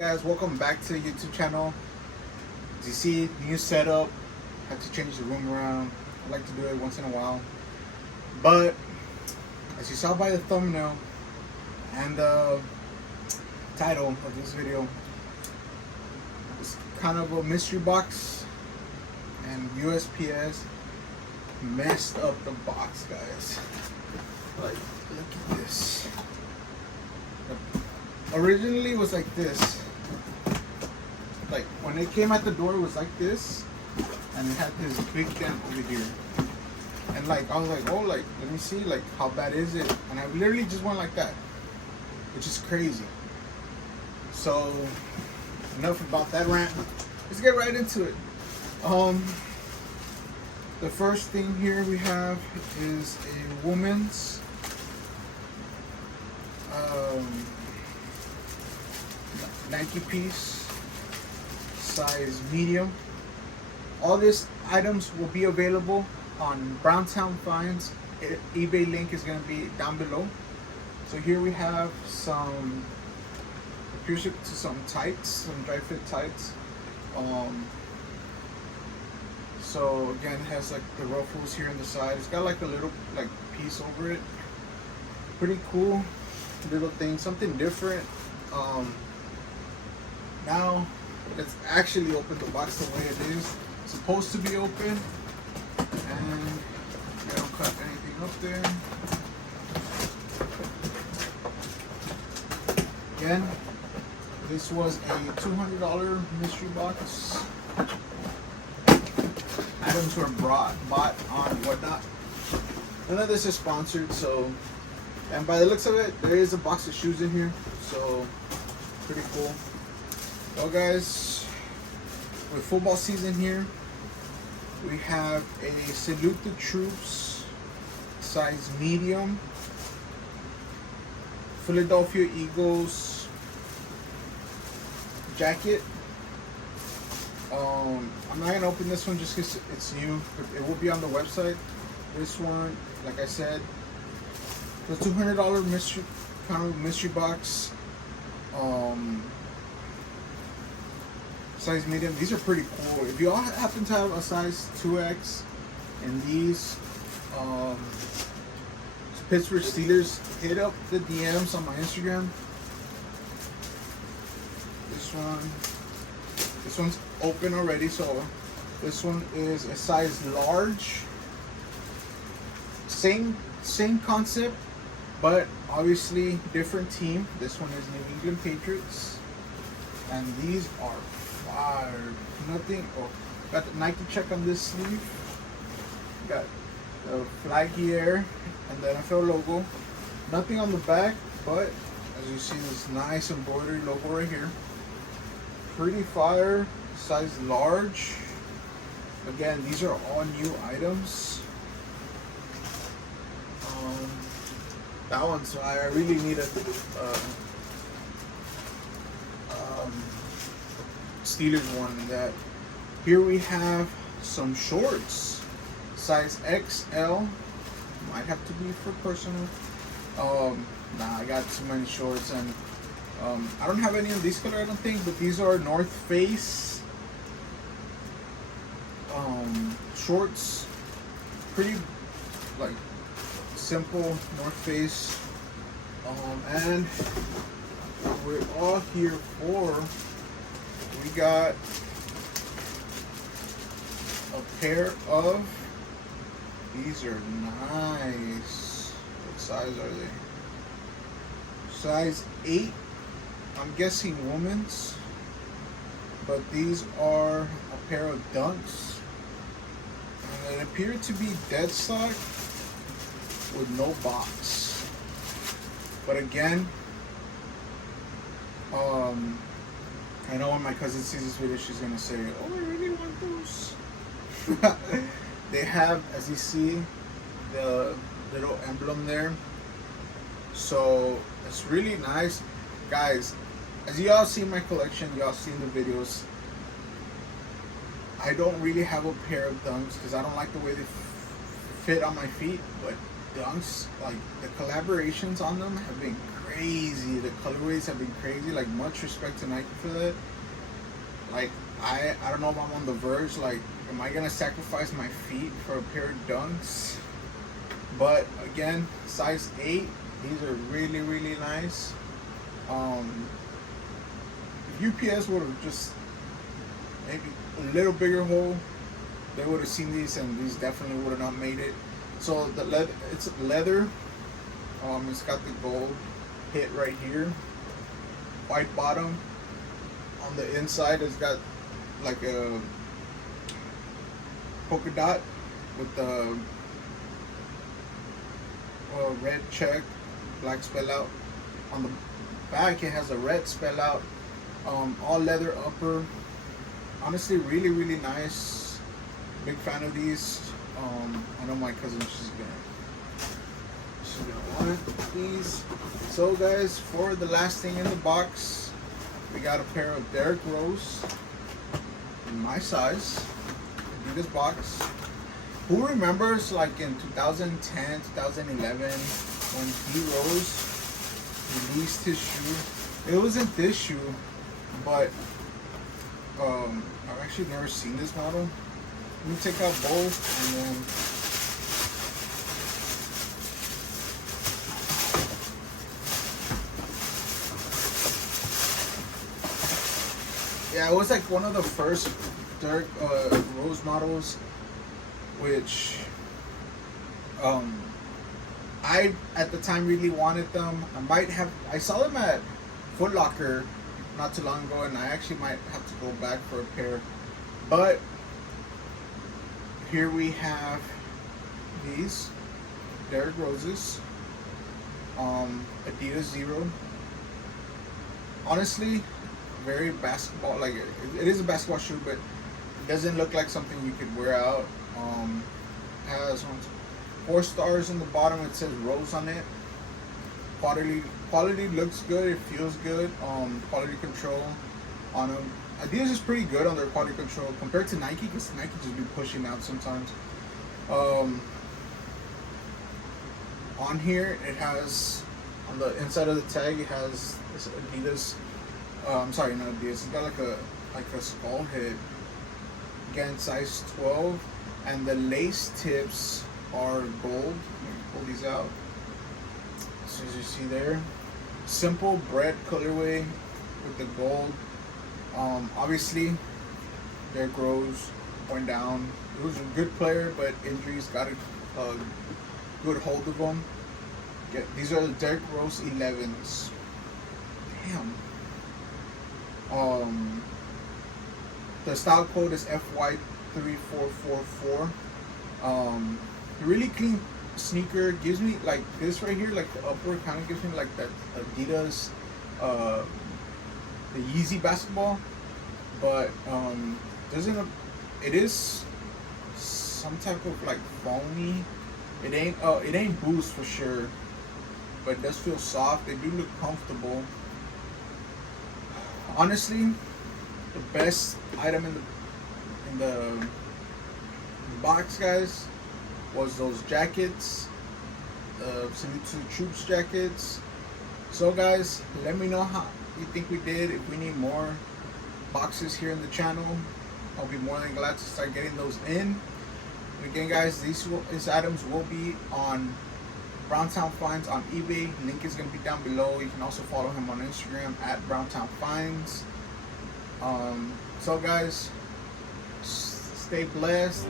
Guys, welcome back to the YouTube channel. As you see, new setup. Had to change the room around. I like to do it once in a while. But as you saw by the thumbnail and the title of this video, it's kind of a mystery box, and USPS messed up the box, guys. Like, look at this. Originally it was like this. Like when it came at the door, it was like this, and it had this big dent over here. And like I was like, oh, like let me see, like how bad is it? And I literally just went like that, which is crazy. So enough about that rant. Let's get right into it. The first thing here we have is a woman's Nike piece, size medium. All these items will be available on Browntown Finds. eBay link is going to be down below. So here we have some, appears to some tights, some dry fit tights. So again, it has like the ruffles here on the side. It's got like a little like piece over it. Pretty cool little thing, something different. Now let's actually open the box the way it is supposed to be open, and I don't cut anything up there. Again, this was a $200 mystery box. Items were bought on Whatnot. None of this is sponsored, so, and by the looks of it, there is a box of shoes in here, so pretty cool. Well, guys, with football season here, we have a Salute the Troops size medium Philadelphia Eagles jacket. I'm not gonna open this one just because it's new, but it will be on the website. This one, like I said, the $200 mystery box. Size medium. These are pretty cool. If you all happen to have a size 2X and these Pittsburgh Steelers, hit up the DMs on my Instagram. This one's open already, so this one is a size large. Same concept, but obviously different team. This one is New England Patriots, and these are fire. Nothing. Oh, got the Nike check on this sleeve. Got the flag here and the NFL logo. Nothing on the back, but as you see, this nice embroidery logo right here. Pretty fire. Size large. Again, these are all new items. That one's fire. I really need a Steelers one. That here we have some shorts, size XL. Might have to be for personal. Nah, I got too many shorts, and I don't have any of these color, I don't think, but these are North Face shorts. Pretty like simple North Face, and we're all here for. We got a pair of, these are nice. What size are they? Size 8. I'm guessing women's. But these are a pair of Dunks. And it appeared to be dead stock with no box. But again, I know when my cousin sees this video, she's gonna say, "Oh, I really want those." They have, as you see, the little emblem there. So it's really nice, guys. As you all see my collection, y'all seen the videos. I don't really have a pair of Dunks because I don't like the way they fit on my feet. But Dunks, like the collaborations on them have been crazy. The colorways have been crazy. Like, much respect to Nike for that. Like, I don't know if I'm on the verge. Like, am I gonna sacrifice my feet for a pair of Dunks? But again, size 8. These are really, really nice. If UPS would have just maybe a little bigger hole, they would have seen these, and these definitely would have not made it. So the leather, it's leather. It's got the gold hit right here. White bottom. On the inside, it's got like a polka dot with the red check, black spell out. On the back, it has a red spell out. All leather upper. Honestly, really, really nice. Big fan of these. I know my cousin, she's gonna want these. So guys, for the last thing in the box, we got a pair of Derrick Rose in my size. This box. Who remembers, like, in 2010, 2011, when D Rose released his shoe? It wasn't this shoe, but I've actually never seen this model. Let me take out both, and then yeah, it was like one of the first Derrick Rose models, which I at the time really wanted them. I saw them at Foot Locker not too long ago, and I actually might have to go back for a pair. But here we have these Derrick Roses, Adidas Zero. Honestly, very basketball, like it is a basketball shoe, but it doesn't look like something you could wear out. Has 4 stars in the bottom. It says Rose on it. Quality looks good. It feels good. Quality control on them. Adidas is pretty good on their quality control compared to Nike, because Nike just be pushing out sometimes. On here, it has, on the inside of the tag, it has this Adidas. I'm sorry, not Adidas. It's got like a skull head. Again, size 12, and the lace tips are gold. Let me pull these out. As you see there, simple bread colorway with the gold. Obviously, Derrick Rose went down. He was a good player, but injuries got a good hold of him. These are the Derrick Rose 11s. Damn. The style code is FY3444. Really clean sneaker. Gives me like this right here, like the upper kind of gives me like that Adidas, the Yeezy basketball, but doesn't. It is some type of like foamy. It ain't Boost for sure, but it does feel soft. They do look comfortable. Honestly, the best item in the box, guys, was those jackets, Salute to the Troops jackets. So guys, let me know how you think we did. If we need more boxes here in the channel, I'll be more than glad to start getting those in. And again, guys, these items will be on Browntown Finds on eBay. Link is going to be down below. You can also follow him on Instagram at Browntown Finds. So guys, stay blessed.